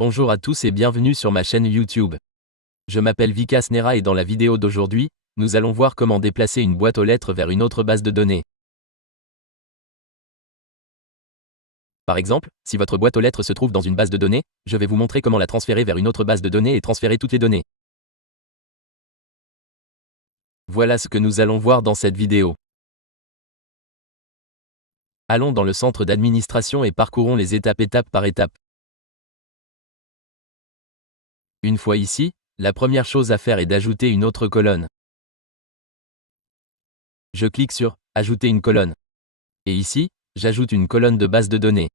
Bonjour à tous et bienvenue sur ma chaîne YouTube. Je m'appelle Vikas Nera et dans la vidéo d'aujourd'hui, nous allons voir comment déplacer une boîte aux lettres vers une autre base de données. Par exemple, si votre boîte aux lettres se trouve dans une base de données, je vais vous montrer comment la transférer vers une autre base de données et transférer toutes les données. Voilà ce que nous allons voir dans cette vidéo. Allons dans le centre d'administration et parcourons les étapes étape par étape. Une fois ici, la première chose à faire est d'ajouter une autre colonne. Je clique sur « Ajouter une colonne ». Et ici, j'ajoute une colonne de base de données.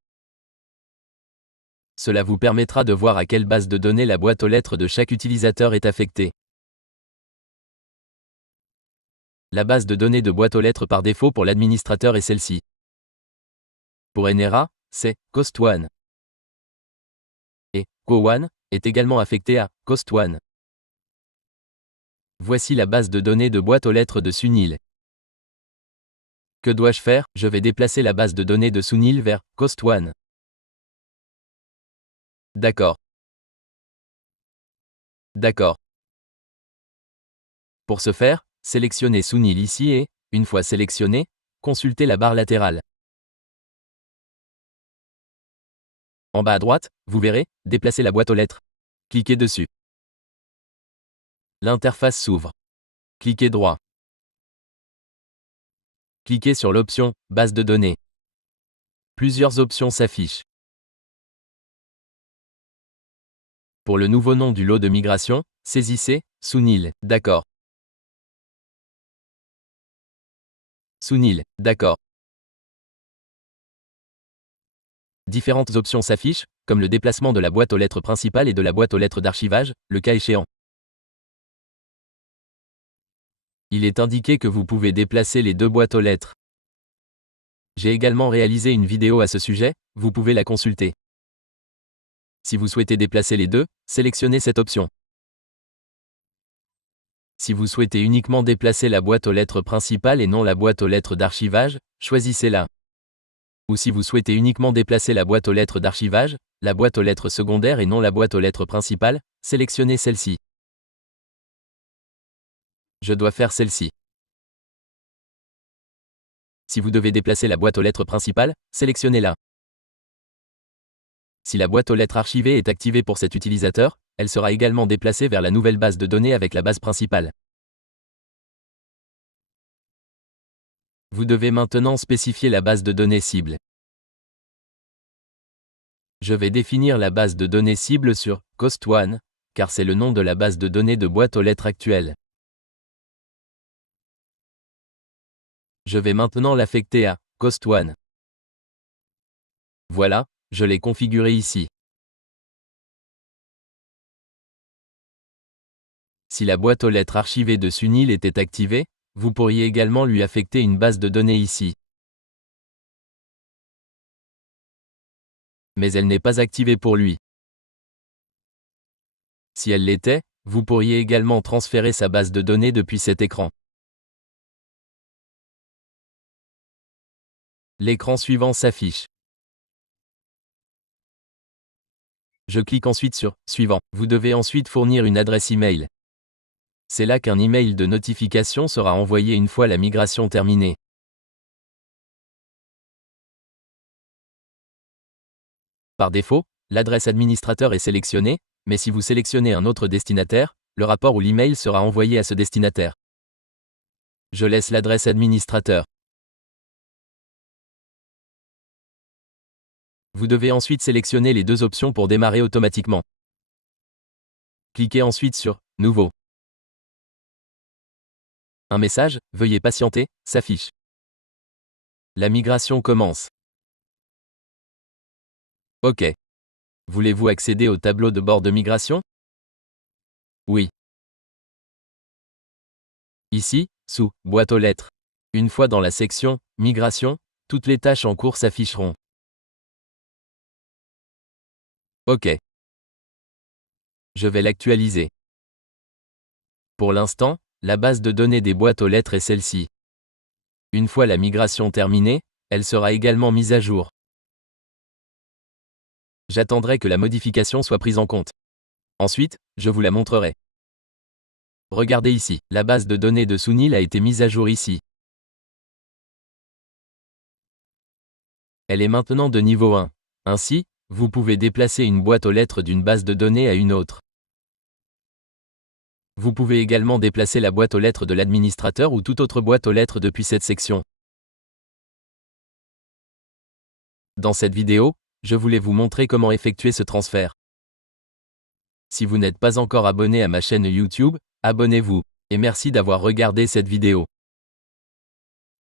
Cela vous permettra de voir à quelle base de données la boîte aux lettres de chaque utilisateur est affectée. La base de données de boîte aux lettres par défaut pour l'administrateur est celle-ci. Pour Enera, c'est Cost1. Et Co1 est également affecté à Cost1. Voici la base de données de boîte aux lettres de Sunil. Que dois-je faire? Je vais déplacer la base de données de Sunil vers Cost1. D'accord. D'accord. Pour ce faire, sélectionnez Sunil ici et, une fois sélectionné, consultez la barre latérale. En bas à droite, vous verrez « Déplacer la boîte aux lettres ». Cliquez dessus. L'interface s'ouvre. Cliquez droit. Cliquez sur l'option « Base de données ». Plusieurs options s'affichent. Pour le nouveau nom du lot de migration, saisissez « Sunil ». D'accord. Sunil. D'accord. Différentes options s'affichent, comme le déplacement de la boîte aux lettres principale et de la boîte aux lettres d'archivage, le cas échéant. Il est indiqué que vous pouvez déplacer les deux boîtes aux lettres. J'ai également réalisé une vidéo à ce sujet, vous pouvez la consulter. Si vous souhaitez déplacer les deux, sélectionnez cette option. Si vous souhaitez uniquement déplacer la boîte aux lettres principale et non la boîte aux lettres d'archivage, choisissez-la. Ou si vous souhaitez uniquement déplacer la boîte aux lettres d'archivage, la boîte aux lettres secondaires et non la boîte aux lettres principales, sélectionnez celle-ci. Je dois faire celle-ci. Si vous devez déplacer la boîte aux lettres principale, sélectionnez-la. Si la boîte aux lettres archivée est activée pour cet utilisateur, elle sera également déplacée vers la nouvelle base de données avec la base principale. Vous devez maintenant spécifier la base de données cible. Je vais définir la base de données cible sur Cost1, car c'est le nom de la base de données de boîte aux lettres actuelle. Je vais maintenant l'affecter à Cost1. Voilà, je l'ai configuré ici. Si la boîte aux lettres archivée de Sunil était activée, vous pourriez également lui affecter une base de données ici. Mais elle n'est pas activée pour lui. Si elle l'était, vous pourriez également transférer sa base de données depuis cet écran. L'écran suivant s'affiche. Je clique ensuite sur « Suivant ». Vous devez ensuite fournir une adresse email. C'est là qu'un email de notification sera envoyé une fois la migration terminée. Par défaut, l'adresse administrateur est sélectionnée, mais si vous sélectionnez un autre destinataire, le rapport ou l'email sera envoyé à ce destinataire. Je laisse l'adresse administrateur. Vous devez ensuite sélectionner les deux options pour démarrer automatiquement. Cliquez ensuite sur « Nouveau ». Un message « Veuillez patienter » s'affiche. La migration commence. OK. Voulez-vous accéder au tableau de bord de migration? Oui. Ici, sous « Boîte aux lettres ». Une fois dans la section « Migration », toutes les tâches en cours s'afficheront. OK. Je vais l'actualiser. Pour l'instant, la base de données des boîtes aux lettres est celle-ci. Une fois la migration terminée, elle sera également mise à jour. J'attendrai que la modification soit prise en compte. Ensuite, je vous la montrerai. Regardez ici, la base de données de Sunil a été mise à jour ici. Elle est maintenant de niveau 1. Ainsi, vous pouvez déplacer une boîte aux lettres d'une base de données à une autre. Vous pouvez également déplacer la boîte aux lettres de l'administrateur ou toute autre boîte aux lettres depuis cette section. Dans cette vidéo, je voulais vous montrer comment effectuer ce transfert. Si vous n'êtes pas encore abonné à ma chaîne YouTube, abonnez-vous, et merci d'avoir regardé cette vidéo.